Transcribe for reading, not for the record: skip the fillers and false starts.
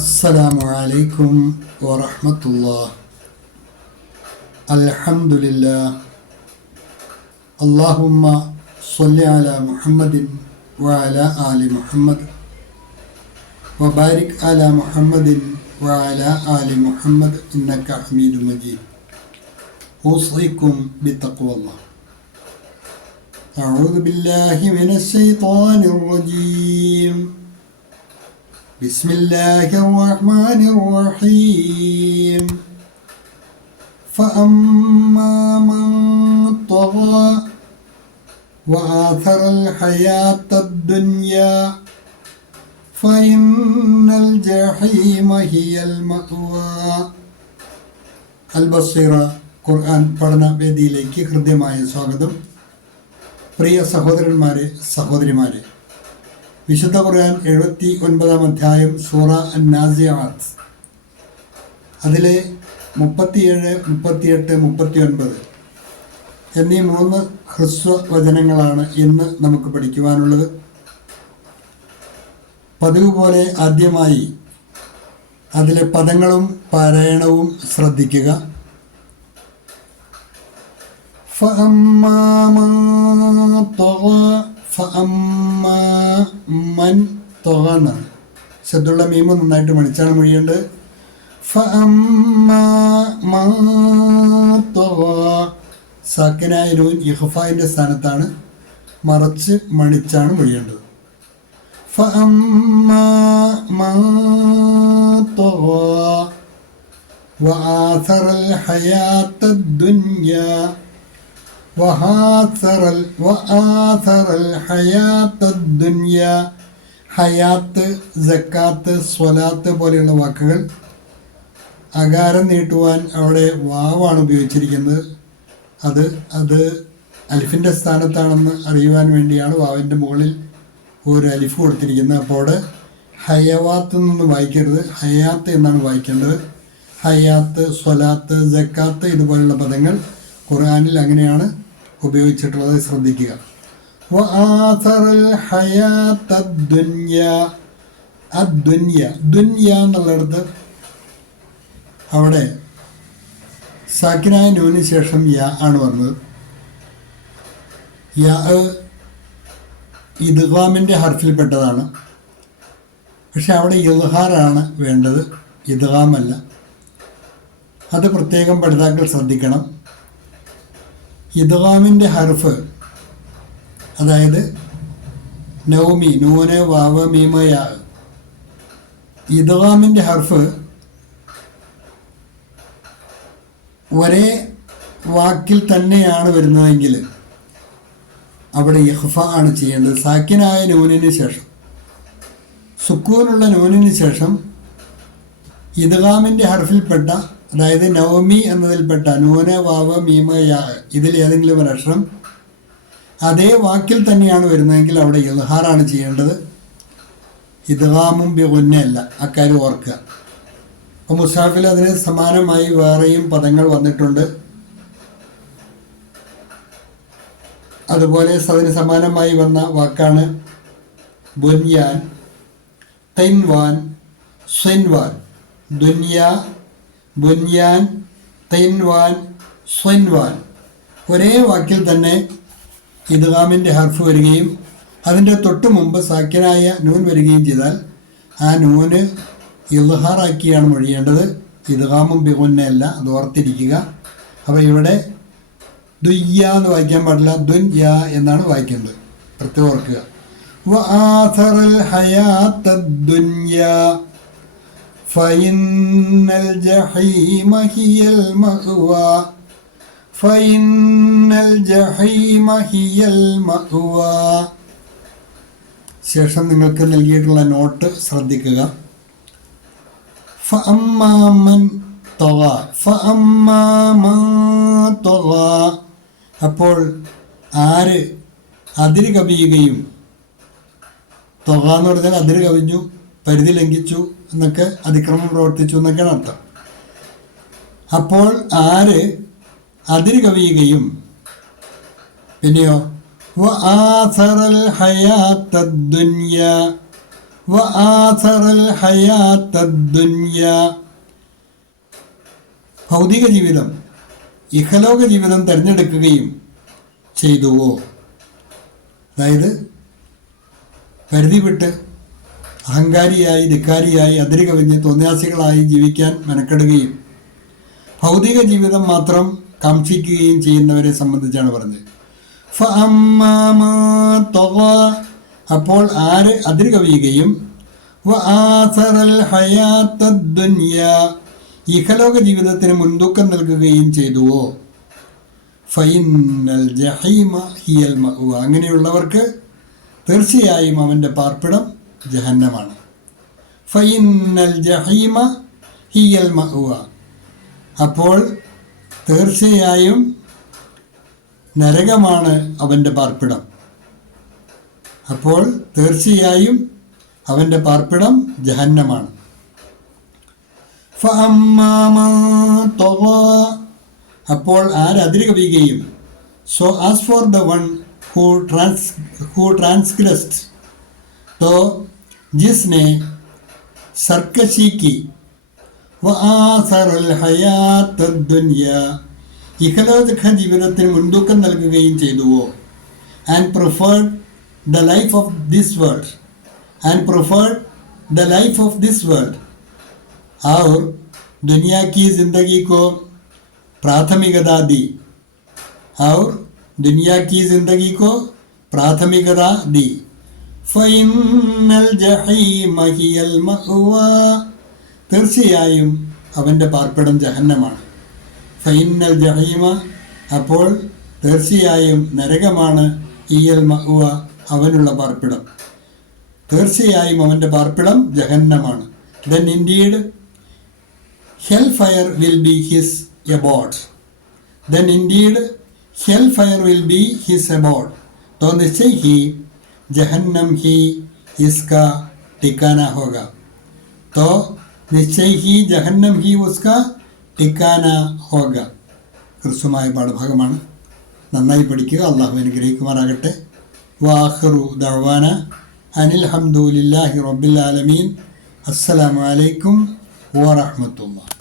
അസ്സലാമു അലൈക്കും വറഹ്മത്തുള്ളാഹി. അൽഹംദുലില്ലാഹ്. അല്ലാഹുമ്മ സ്വല്ലി അലാ മുഹമ്മദിൻ വഅലാ ആലി മുഹമ്മദ് വബാരിക് അലാ മുഹമ്മദിൻ വഅലാ ആലി മുഹമ്മദ് ഇന്നക ഹമീദും മജീദ്. ഊസികും ബിത്തഖ്വല്ലാഹ്. അഊദു ബില്ലാഹി മിനശ് ശൈത്വാനിർ റജീം. ബിസ്മില്ലാഹിർ റഹ്മാനിർ റഹീം. ഫഅമ്മാ മൻ തഗാ വആഥറൽ ഹയാത്തദ് ദുനിയാ ഫഇന്നൽ ജഹീമ ഹിയൽ മഅ്വാ. അൽ ബസീറ ഖുർആൻ പഠന വേദിയിലേക്ക് ഹൃദ്യമായ സ്വാഗതം. പ്രിയ സഹോദരന്മാരെ, സഹോദരിമാരെ, വിശുദ്ധ ഖുർആൻ 79-ാം അധ്യായം സൂറ അൻ-നാസിആത്ത്, അതിലെ 37, 38, 39 എന്നീ 3 ഹ്രസ്വ വചനങ്ങളാണ് ഇന്ന് നമുക്ക് പഠിക്കുവാനുള്ളത്. പതിവ് പോലെ ആദ്യമായി അതിലെ പദങ്ങളും പാരായണവും ശ്രദ്ധിക്കുക. ഫഅമ്മാ മൻ തഗാ, ഫഅമ്മാ മൻ തഗാ എന്നാണ്. ശബ്ദമുള്ള മീമ് നന്നായിട്ട് മണിച്ചാണ് മൊഴിയേണ്ടത്. ഫഅമ്മാ മൻ തഗാ, സാക്കിനായ നൂൻ ഇഖ്ഫായിൻ്റെ സ്ഥാനത്താണ്, മറച്ച് മണിച്ചാണ് മൊഴിയേണ്ടത്. ഫഅമ്മാ മൻ തഗാ വആഥറൽ ഹയാത്തദ് ദുനിയാ വആഥറൽ ഹയാത്തദ് ദുനിയാ. ഹയാത്ത്, സക്കാത്ത്, സ്വലാത്ത് പോലെയുള്ള വാക്കുകൾ അകാരം നീട്ടുവാൻ അവിടെ വാവാണ് ഉപയോഗിച്ചിരിക്കുന്നത്. അത് അലിഫിൻ്റെ സ്ഥാനത്താണെന്ന് അറിയുവാൻ വേണ്ടിയാണ് വാവിൻ്റെ മുകളിൽ ഒരു അലിഫ് കൊടുത്തിരിക്കുന്നത്. അപ്പോൾ അവിടെ ഹയവാത്ത് നിന്ന് വായിക്കരുത്, ഹയാത്ത് എന്നാണ് വായിക്കേണ്ടത്. ഹയാത്ത്, സ്വലാത്ത്, സക്കാത്ത് ഇതുപോലുള്ള പദങ്ങൾ ഖുർആനിൽ അങ്ങനെയാണ് ഉപയോഗിച്ചിട്ടുള്ളത്, ശ്രദ്ധിക്കുക. വആഥറൽ ഹയാത്തദ് ദുനിയാ, അദ്ദുനിയ, ദുനിയ എന്നുള്ളിടത്ത് അവിടെ സാക്കിനായ നൂന് ശേഷം യാ ആണ് വന്നത്. യാ ഇദ്ഗാമിൻ്റെ ഹർഫിൽപ്പെട്ടതാണ്. പക്ഷെ അവിടെ ഇദ്ഹാറാണ് വേണ്ടത്, ഇദ്ഗാമല്ല. അത് പ്രത്യേകം പഠിതാക്കൾ ശ്രദ്ധിക്കണം. ഇദ്ഗാമിൻ്റെ ഹർഫ്, അതായത് നൗമി, നൂന്, വാവ്, മീമ, യാ, ഇദ്ഗാമിൻ്റെ ഹർഫ് ഒരേ വാക്കിൽ തന്നെയാണ് വരുന്നതെങ്കിൽ അവിടെ ഇഖ്ഫ ആണ് ചെയ്യേണ്ടത്. സാക്കിനായ നൂനിന് ശേഷം, സുക്കൂനുള്ള നൂനിന് ശേഷം ഇദ്ഗാമിൻ്റെ ഹർഫിൽപ്പെട്ട, അതായത് നൗമി എന്നതിൽപ്പെട്ട നൂന്, വാവ്, മീമ, യാ, ഇതിൽ ഏതെങ്കിലും ഒരു അക്ഷരം അതേ വാക്കിൽ തന്നെയാണ് വരുന്നതെങ്കിൽ അവിടെ ഇദ്ഹാറാണ് ചെയ്യേണ്ടത്, ഇദ്ഗാമും ബിഗുന്നയല്ല. അക്കാര്യം ഓർക്കുക. അപ്പോൾ മുസാഫിൽ അതിന് സമാനമായി വേറെയും പദങ്ങൾ വന്നിട്ടുണ്ട്. അതുപോലെ അതിന് സമാനമായി വന്ന വാക്കാണ് ബുൻയാൻ, തൈൻവാൻ, സ്വൈൻവാൻ. ദുനിയ, ബുൻയാൻ, തൈൻവാൻ, സ്വൈൻവാൻ. ഒരേ വാക്കിൽ തന്നെ ഇദ്ഗാമിൻ്റെ ഹർഫ് വരികയും അതിൻ്റെ തൊട്ട് മുമ്പ് സാക്കിനായ നൂൻ വരികയും ചെയ്താൽ ആ നൂന് ഇദ്ഹാറാക്കിയാണ് മൊഴിയേണ്ടത്, ഇദ്ഗാമും ബിഗുന്നയല്ല. അത് ഓർത്തിരിക്കുക. അപ്പോൾ ഇവിടെ ദുയ്യ എന്ന് വായിക്കാൻ പാടില്ല, ദുൻയ എന്നാണ് വായിക്കേണ്ടത്, പ്രത്യേകം ഓർക്കുക. വആഥറൽ ഹയാത്തദ് ദുനിയാ ഫഇന്നൽ ജഹീമ ഹിയൽ മഅ്വാ, ഫഇന്നൽ ജഹീമ ഹിയൽ മഅ്വാ. ശേഷം നിങ്ങൾക്ക് നൽകിയിട്ടുള്ള നോട്ട് ശ്രദ്ധിക്കുക. ഫഅമ്മാ മൻ തഗാ, ഫഅമ്മാ മൻ തഗാ. അപ്പോൾ ആര് അതിര് കവിയുകയും, തഗ എന്ന് പറഞ്ഞാൽ അതിര് കവിഞ്ഞു, പരിധി ലംഘിച്ചു എന്നൊക്കെ, അതിക്രമം പ്രവർത്തിച്ചു എന്നൊക്കെയാണ് അർത്ഥം. അപ്പോൾ ആര് അതിര് കവിയുകയും, പിന്നെയോ വആഥറൽ ഹയാത്തദ് ദുനിയാ വആസറൽ ഹയാത്തദ് ദുനിയ, ഭൗതിക ജീവിതം ഇഹലോക ജീവിതം തിരഞ്ഞെടുക്കുകയും ചെയ്തുവോ? അതായത് പരിധി വിട്ട് അഹങ്കാരിയായി, ധിക്കാരിയായി, അതിര് കവിഞ്ഞ് തോന്നിയാസികളായി ജീവിക്കാൻ മെനക്കെടുകയും ഭൗതിക ജീവിതം മാത്രം കാക്ഷിക്കുകയും ചെയ്യുന്നവരെ സംബന്ധിച്ചാണ് പറഞ്ഞത്. ഫഅമ്മാമാ തഗ, അപ്പോൾ ആര് അതിര് കവിയുകയും വആസറൽ ഹയാത്തദ് ദുനിയ, ഇഹലോക ജീവിതത്തിന് മുൻതൂക്കം നൽകുകയും ചെയ്തുവോ? ഫഇന്നൽ ജഹീമ ഹിയൽ മഅ്വ, അങ്ങനെയുള്ളവർക്ക് തീർച്ചയായും അവൻ്റെ പാർപ്പിടം ജഹന്നമാണ്. ഫഇന്നൽ ജഹീമ ഹിയൽ മഅ്വ, അപ്പോൾ തീർച്ചയായും നരകമാണ് അവൻ്റെ പാർപ്പിടം. അപ്പോൾ തീർച്ചയായും അവൻ്റെ പാർപ്പിടം ജഹന്നമാണ്. ഫഅമ്മാമാ തഗ, അപ്പോൾ ആരതിര് കവിയുകയും, so as for the one who transgressed, तो जिसने सरकशी की, വആസറൽ ഹയാത്തദ് ദുനിയ, ഇഹലോക ജീവിതത്തിന് മുൻതൂക്കം നൽകുകയും ചെയ്തുവോ? And preferred the life of this world, and preferred the life of this world, और दुनिया की ज़िंदगी को प्राथमिकता दी, और दुनिया की ज़िंदगी को प्राथमिकता दी. ഫൈനൽ ജഹീമ ഹിയൽ മഅ്വ, തീർച്ചയായും അവൻ്റെ പാർപ്പിടം ജഹന്നമാണ്. ഫൈനൽ ജഹീമ, അപ്പോൾ തീർച്ചയായും നരകമാണ്, ഹിയൽ മഅ്വ, അവനുള്ള പാർപ്പിടം. തീർച്ചയായും അവൻ്റെ പാർപ്പിടം ജഹന്നമാണ്. Then indeed hellfire will be his abode. Then indeed hellfire will be his abode. तो निश्चय ही जहन्नम ही इसका ठिकाना होगा. तो निश्चय ही जहन्नम ही उसका ठिकाना होगा. ഹ്രസ്വമായ പാഠഭാഗമാണ്, നന്നായി പഠിക്കുക. അള്ളാഹു അനുഗ്രഹിക്കുമാറാകട്ടെ. വാഖിറു ദഅ്വാന അനിൽ ഹംദുലില്ലാഹി റബ്ബിൽ ആലമീൻ. അസ്സലാമു അലൈക്കും വറഹ്മത്തുള്ളാഹി.